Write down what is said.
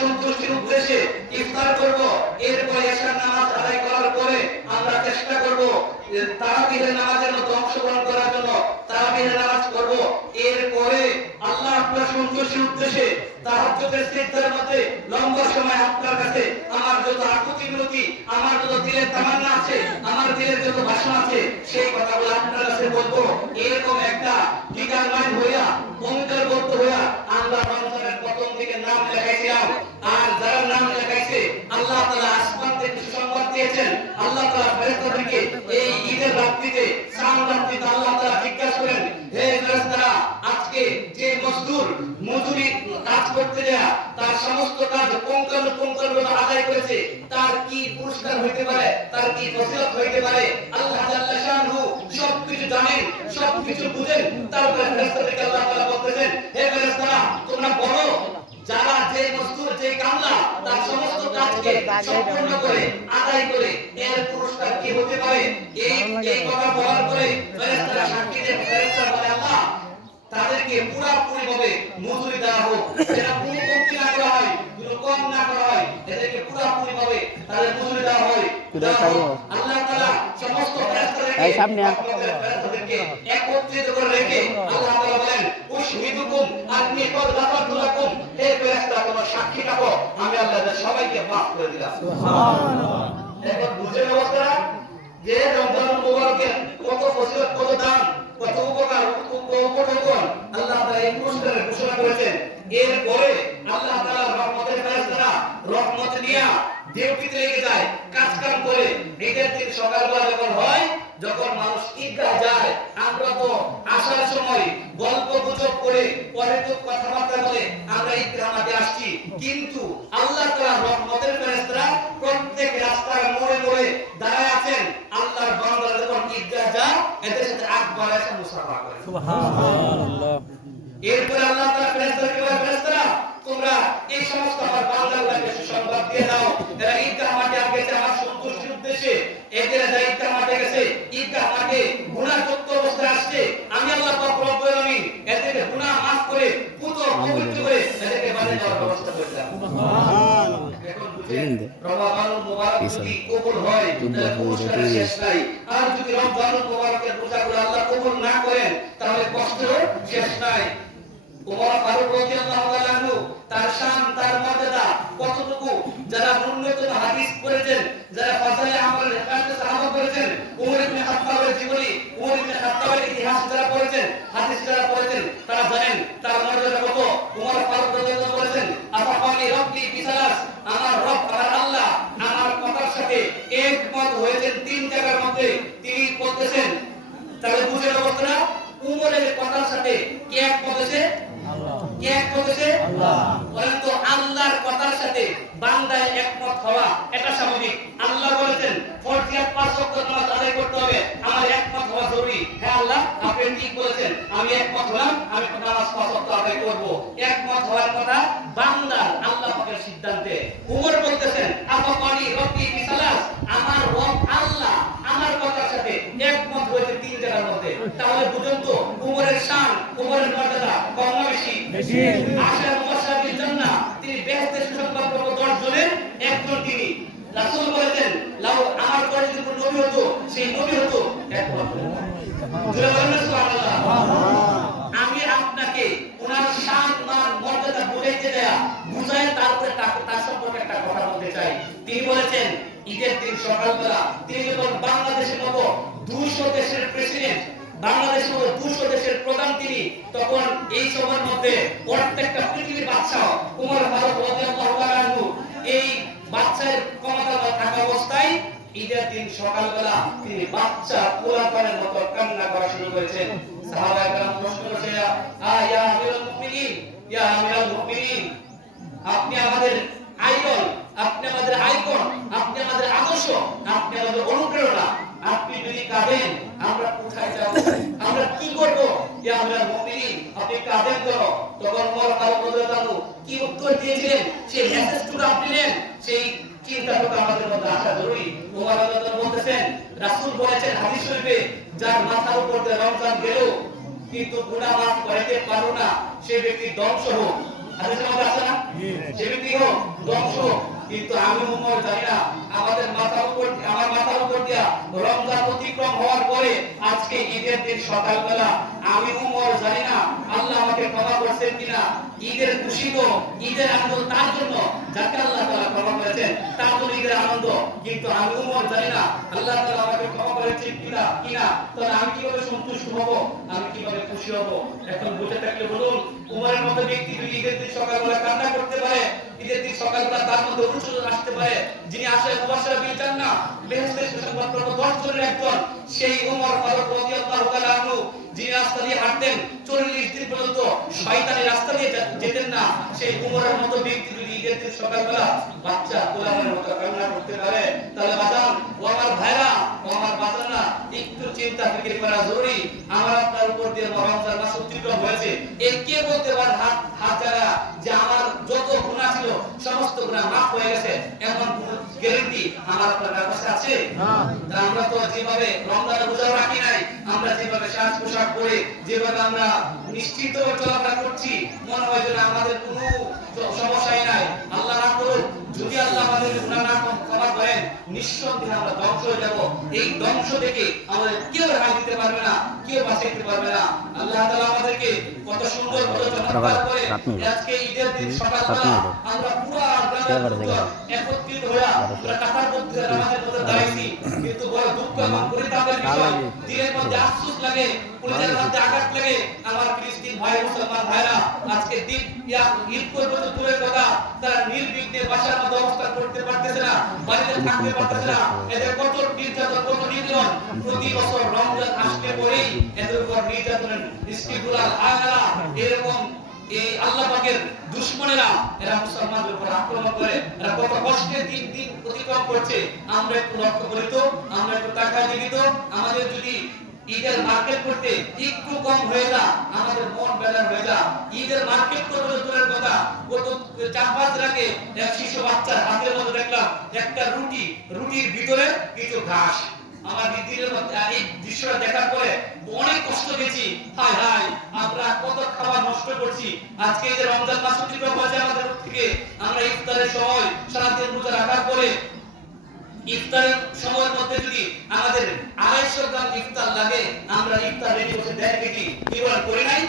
সন্তুষ্টির উদ্দেশ্যে ইফতার করব। এরপর এশার নামাজ আদায় করার পরে আমরা চেষ্টা করব তারাবিহের নামাজের মতো অংশগ্রহণ করার জন্য তারাবিহের নামাজ করব এরপরে আল্লাহ আপনার সন্তুষ্টির উদ্দেশ্যে তাহাজ্জুদের সিজদার মধ্যে লম্বা সময় আপনার কাছে। আমার যত আকুতি বিরতি আমার যত দিলের তামান্না আছে আমার দিলের যত বাসনা আছে সেই কথাগুলো আপনার কাছে বলব এরকম একটা বিকাল মাইন হইয়া অঙ্কের বদ্ধ হইয়া আমরা রমজানের প্রথম দিকে নাম লেখাইছিলাম আর যারা নাম লেখাইছে আল্লাহ তাআলা আসমান থেকে সুসংবাদ দিয়েছেন আল্লাহ ফেরেশতাদেরকে এই ঈদের রাত্রিতে রাত্রিতে আল্লাহ তাআলা জিজ্ঞাসা করেন, হে ফেরেশতারা, আজকে যে মজদুর মজুরি কাজ করতে দেয়া তার সমস্ত কাজ আদায় করেছে, তার কি পুরস্কার হইতে পারে, তার কি হইতে পারে? আল্লাহ জানেন বুঝেন। তারপরে ফেরেশতাদেরকে আল্লাহ তাআলা বলতেছেন, হে ফেরেশতারা, তোমরা বলো যারা যে মজদুর, যে কামলা, তার সমস্ত কাজকে সম্পূর্ণ করে, আদায় করে এর পুরস্কার কি হতে পারে এই এই কথা বলার পরে ফেরেশতারা সাক্ষী দেন ফেরেশতারা বলে আল্লাহ তাদেরকে পুরোপুরি ভাবে মজুরি দেওয়া হোক। যেটা কোনো কমতি না করা হয় কোনো কম না করা হয় এদেরকে পুরোপুরি ভাবে তাদের মজুরি দেওয়া হয়। আল্লাহ তাআলা সমস্ত ফেরেশতাদেরকে সামনে ফেরেশতাদেরকে একত্রিত করে রেখে আল্লাহ তাআলা বলেন উশহিদুকুম আন্নী কদ গাফারতু লাকুম হে ফেরেশতা তোমরা সাক্ষী থাকো। আমি সবাইকে মাফ করে দিলাম। এখন বুঝেন অবস্থা যে রমজান মুবারকের কত ফজিলত, কত দাম কত উপকার উপকরণ আল্লাহ তাআলা এই পুরস্কারের ঘোষণা করেছেন। এরপরে আল্লাহ তাআলা রহমতের ফেরেশতারা রহমত নিয়ে ডিউটিতে লেগে যায় কাজ কাম করে। ঈদের দিন সকালবেলা যখন হয়, যখন মানুষ ঈদগাহ যায়, আমরা তো আসার সময় গল্প গুজব করে পরে তো কথাবার্তা বলে আমরা ঈদগাহ মাঠে আসছি। কিন্তু আল্লাহ তাআলা রহমতের ফেরেশতারা वहा রমাদানুল মুবারক যদি কবুল হয় তাহলে শেষ। নাই আর যদি রমজানুল মুবারকের রোজাগুলো আল্লাহ কবুল না করেন তাহলে কষ্ট শেষ নাই। ওমর ফারুক রাদিয়াল্লাহু তাআলা তার শান তার মর্যাদা কতটুকু? যারা ন্যূনতম হাদিস পড়েছেন যারা ফাজাইলে আমল হেফাজতে সাহাবা পড়েছেন ওমর ইবনে খাত্তাবের জীবনী ওমর ইবনে খাত্তাবের ইতিহাস যারা পড়েছেন হাদিস যারা পড়েছেন তারা জানেন তার মর্যাদা কত ওমর ফারুক রাদিয়াল্লাহু বলেছেন আফাকানি রব্বি বিসালাস আমার রব আমার আল্লাহ আমার কথার সাথে একমত হয়েছেন তিন জায়গার মধ্যে তিনি বলতেছেন অবস্থা উমরের কথার সাথে কে একমত হয়েছে কে একমত হয়েছে বলেন আল্লাহর কথার সাথে বান্দায় একমত হওয়া এটা স্বাভাবিক। আল্লাহ বলেছেন ফরজিয়াত পাঁচ ওয়াক্ত নামাজ আদায় করতে হবে। আমার একমত হওয়া জরুরি। হ্যাঁ আল্লাহ আপনি ঠিক বলেছেন আমি একমত হলাম আমি নামাজ পাঁচ ওয়াক্ত আদায় করব। একমত হওয়ার কথা বান্দার আল্লাহ পাকের সিদ্ধান্তে। উমর বলতেছেন আফাকানি রব্বি বিসালাস আমার রব আল্লাহ আমার কথার সাথে একমত হয়েছে তিন জায়গার মধ্যে তাহলে বুঝুন তো উমরের শান উমরের মর্যাদা কম না বেশি বেশি। আশার জান্নাহ তিনি বেহেশতের সুসংবাদ পাবো 10 জনের, একজন তিনি। রাসূল বলেছেন, লাউ, আমার পরে যদি কোনো নবী হতো, সেই নবী হতো একমাত্র জোরে বলেন না, সুবহানাল্লাহ। আমি আপনাকে ওনার শান মান মর্যাদা বুঝাইতে দেয়া বুঝায় তারপরে তার সম্পর্কে একটা কথা বলতে চাই। তিনি বলেছেন, ঈদের দিন সকালবেলা তিনি যখন বাংলাদেশের মতো দুইশো দেশের প্রেসিডেন্ট বাংলাদেশের মতো দুশো দেশের প্রধান তিনি, তখন এই সময়ের মধ্যে প্রত্যেকটা পৃথিবীর বাদশাহ ফারুক রাদিয়াল্লাহু এই বাচ্চার ক্ষমতা থাকা অবস্থায় ঈদের দিন সকালবেলা তিনি বাচ্চা পোলাপানের মতো কান্না করা শুরু করেছেন। আমিরুল মুমিনিন, ইয়া আমিরুল মুমিনিন, আপনি আমাদের আইডল আপনি আমাদের আইকন আপনি আমাদের আদর্শ আপনি আমাদের অনুপ্রেরণা আপনি যদি কাঁদেন আমরা কোথায় যাব আমরা কি করব যে আমরা মুমিন আপনি কাঁদেন কেন তখন মোর ফারুক রাদিয়াল্লাহু কি উত্তর দিয়েছিলেন সেই মেসেজটুকু আপনি নেন সেই চিন্তাটুকু আমাদের মধ্যে আসা জরুরি। ওমর রাদিয়াল্লাহু বলতেছেন রাসূল বলেছেন হাদিস শরীফে যার মাথার উপর দিয়ে রমজান গেল কিন্তু গুনাহ মাফ করাইতে পারো না সে ব্যক্তি ধ্বংস হোক। হাদিসের মধ্যে আছে না? যেমনি হোক ধ্বংস কিন্তু আমি উমর জানি না আমাদের মাথার উপর আমার মাথার রমজান অতিক্রম হওয়ার পরে আজকে ঈদের দিন সকালবেলা। আমি উমর, জানি না আল্লাহ আমাকে ক্ষমা করছেন কিনা। ঈদের খুশি তো, ঈদের আনন্দ তার জন্য, যাকে আল্লাহ তাআলা ক্ষমা করেছেন, তার জন্য ঈদের আনন্দ। কিন্তু আমি উমর, জানি না আল্লাহ তাআলা আমাকে ক্ষমা করেছেন কিনা কিনা। তাহলে আমি কীভাবে সন্তুষ্ট হব? আমি কীভাবে খুশি হব? এখন বুঝে থাকলে বলুন, উমরের মতো ব্যক্তি যদি ঈদের দিন সকালবেলা ঈদের দিন সকালবেলা তার মধ্যে অনুশোচন আসতে পারে। যিনি আশায় মুবাশশারা বিল জান্নাহ বেহেশতের সুসংবাদপ্রাপ্ত 10 জনের একজন সেই উমর ফারুক রাদিয়াল্লাহু তাআলা আনহু, যিনি রাস্তা দিয়ে হাঁটতেন 40 দিন পর্যন্ত শয়তানের রাস্তা দিয়ে যেতেন না, সেই উমরের মতো ব্যক্তি যদি ঈদের দিন সকালবেলা বাচ্চা আমার ভাইরা আমার বাজানা একটু চিন্তা ফিকির করা জরুরি। আমার আপনার উপর দিয়ে রমজান মাস হয়েছে এর কে বলতে পারে হাত হাত যারা যে আমার যত গুনাহ ছিল সমস্ত গুনাহ মাফ হয়ে গেছে এমন গ্যারান্টি আমার আপনার কাছে আছে তা আমরা তো যেভাবে রমজানে রোজা রাখি নাই আমরা যেভাবে সাজ পোশাক পরে যেভাবে আমরা নিশ্চিত চলাফেরা করছি মনে হয় যেন আমাদের কোনো সমস্যাই নাই। আল্লাহ না করুক যদি আল্লাহ আমাদের গুনাহ না ক্ষমা করেন নিঃসন্দেহে আমরা ধ্বংস হয়ে যাব। এই ধ্বংস থেকে আমাদের কেউ রেহাই দিতে পারবে না কেউ বাঁচাইতে পারবে না। আল্লাহ তাআলা আমাদেরকে কত সুন্দর করে আজকে ঈদের দিন সকালবেলা আমরা পুরো একত্রিত পুরো কাতার মধ্যে নামাজের মধ্যে দাঁড়াইছি কিন্তু বড় দুঃখ। এবং পরিতাপের বিষয় দিনের মধ্যে আফসোস লাগে পুলিশের মধ্যে আঘাত লাগে আমার ফিলিস্তিন ভাই মুসলমান ভাইরা আজকে দিন ইয়া ঈদ করবে দূরের কথা তারা নির্বিঘ্নে বাসার মধ্যে অবস্থান করতে পারতেছে না বাড়িতে থাকতে পারতেছে না এদের কত নির্যাতন কত নির্যাতন প্রতি বছর রমজান আসলে পরেই এদের উপর নির্যাতনের এরকম এই আল্লাহ পাকের দুশমনেরা, এরা মুসলমানদের উপর আক্রমণ করে, এরা কত কষ্টে দিন দিন অতিক্রম করছে। আমরা একটু লক্ষ্য করি তো আমরা একটু তাকায় দেখি তো আমাদের যদি ঈদের মার্কেট করতে একটু কম হয়ে যা আমাদের মন বেজার হয়ে যা ঈদের মার্কেট করবে দূরের কথা গত চার পাঁচ আগে এক শিশু বাচ্চার হাতের মধ্যে দেখলাম, একটা রুটি, রুটির ভিতরে কিছু ঘাস। আমার দিদির মধ্যে, এই দৃশ্যটা দেখার পরে অনেক কষ্ট পেয়েছি। হায় হায়, আমরা কত খাবার নষ্ট করছি। আজকে এই যে রমজান মাস অতিক্রম হয়েছে আমাদের থেকে, আমরা ইফতারের সময় সারাদিন রোজা রাখার পরে ইফতারের সময়ের মধ্যে যদি আমাদের আড়াইশো গ্রাম ইফতার লাগে, আমরা ইফতার রেডি করতে দেয় কি কি করি নাই?